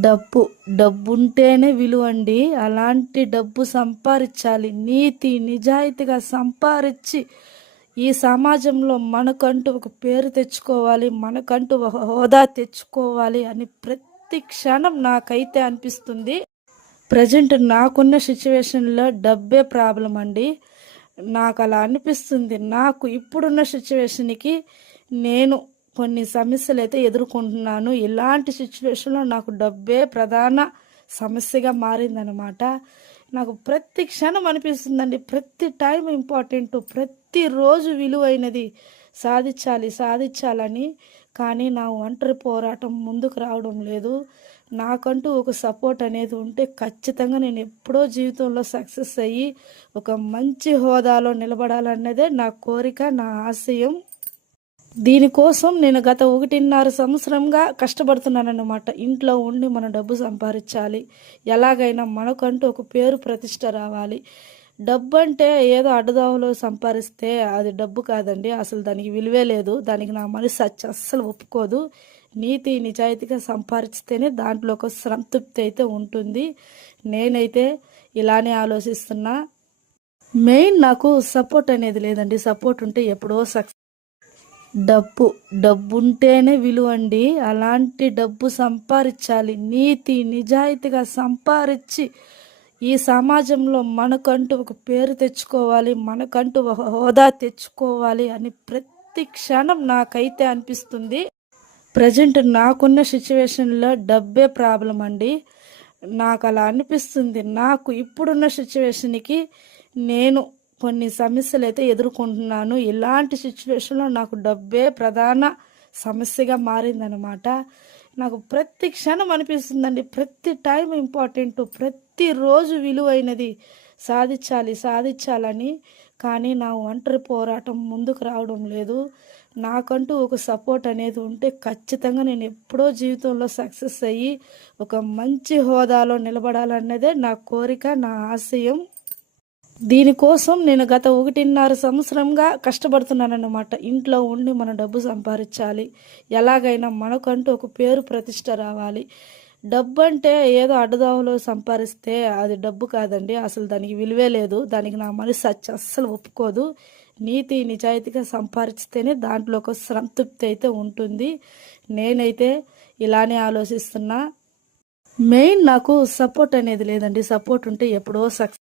డబ్బు డబ్బుంటేనే విలువండి. అలాంటి డబ్బు సంపాదించాలి. నీతి నిజాయితీగా సంపాదించి ఈ సమాజంలో మనకంటూ ఒక పేరు తెచ్చుకోవాలి మనకంటూ ఒక హోదా తెచ్చుకోవాలి అని ప్రతి క్షణం నాకైతే అనిపిస్తుంది. ప్రజెంట్ నాకున్న సిచ్యువేషన్లో డబ్బే ప్రాబ్లం అండి. నాకు అలా అనిపిస్తుంది. నాకు ఇప్పుడున్న సిచ్యువేషన్కి నేను కొన్ని సమస్యలు అయితే ఎదుర్కొంటున్నాను. ఇలాంటి సిచ్యువేషన్లో నాకు డబ్బే ప్రధాన సమస్యగా మారిందనమాట నాకు ప్రతి క్షణం అనిపిస్తుందండి. ప్రతి టైం ఇంపార్టెంట్ ప్రతిరోజు విలువైనది సాధించాలి సాధించాలని. కానీ నా ఒంటరి పోరాటం ముందుకు రావడం లేదు. నాకంటూ ఒక సపోర్ట్ అనేది ఉంటే ఖచ్చితంగా నేను ఎప్పుడో జీవితంలో సక్సెస్ అయ్యి ఒక మంచి హోదాలో నిలబడాలన్నదే నా కోరిక నా ఆశయం. దీనికోసం నేను గత ఒకటిన్నర సంవత్సరంగా కష్టపడుతున్నానన్నమాట. ఇంట్లో ఉండి మనం డబ్బు సంపాదించాలి. ఎలాగైనా మనకంటూ ఒక పేరు ప్రతిష్ట రావాలి. డబ్బు అంటే ఏదో అడ్డదావులో సంపాదిస్తే అది డబ్బు కాదండి. అసలు దానికి విలువే లేదు. దానికి నా మనసు అస్సలు ఒప్పుకోదు. నీతి నిజాయితీగా సంపాదిస్తేనే దాంట్లో ఒక సంతృప్తి అయితే ఉంటుంది. నేనైతే ఇలానే ఆలోచిస్తున్నా. మెయిన్ నాకు సపోర్ట్ అనేది లేదండి. సపోర్ట్ ఉంటే ఎప్పుడో సక్సెస్ డబ్బు డబ్బుంటేనే విలువ అండి అలాంటి డబ్బు సంపాదించాలి. నీతి నిజాయితీగా సంపాదించి ఈ సమాజంలో మనకంటూ ఒక పేరు తెచ్చుకోవాలి మనకంటూ ఒక హోదా తెచ్చుకోవాలి అని ప్రతి క్షణం నాకైతే అనిపిస్తుంది. ప్రజెంట్ నాకున్న సిచ్యువేషన్లో డబ్బే ప్రాబ్లం అండి. నాకు అలా అనిపిస్తుంది. నాకు ఇప్పుడున్న సిచ్యువేషన్కి నేను కొన్ని సమస్యలు అయితే ఎదుర్కొంటున్నాను. ఇలాంటి సిచ్యువేషన్లో నాకు డబ్బే ప్రధాన సమస్యగా మారిందనమాట నాకు ప్రతి క్షణం అనిపిస్తుందండి. ప్రతి టైం ఇంపార్టెంట్. ప్రతిరోజు విలువైనది సాధించాలి సాధించాలని. కానీ నా ఒంటరి పోరాటం ముందుకు రావడం లేదు. నాకంటూ ఒక సపోర్ట్ అనేది ఉంటే ఖచ్చితంగా నేను ఎప్పుడో జీవితంలో సక్సెస్ అయ్యి ఒక మంచి హోదాలో నిలబడాలన్నదే నా కోరిక నా ఆశయం. దీనికోసం నేను గత ఒకటిన్నర సంవత్సరంగా కష్టపడుతున్నానన్నమాట. ఇంట్లో ఉండి మనం డబ్బు సంపాదించాలి. ఎలాగైనా మనకంటూ ఒక పేరు ప్రతిష్ట రావాలి. డబ్బు అంటే ఏదో అడ్డదావులో సంపాదిస్తే అది డబ్బు కాదండి. అసలు దానికి విలువే లేదు. దానికి నా మనసు అచ్చ అస్సలు ఒప్పుకోదు. నీతి నిజాయితీగా సంపాదిస్తేనే దాంట్లో ఒక సంతృప్తి అయితే ఉంటుంది. నేనైతే ఇలానే ఆలోచిస్తున్నా. మెయిన్ నాకు సపోర్ట్ అనేది లేదండి. సపోర్ట్ ఉంటే ఎప్పుడో సక్సెస్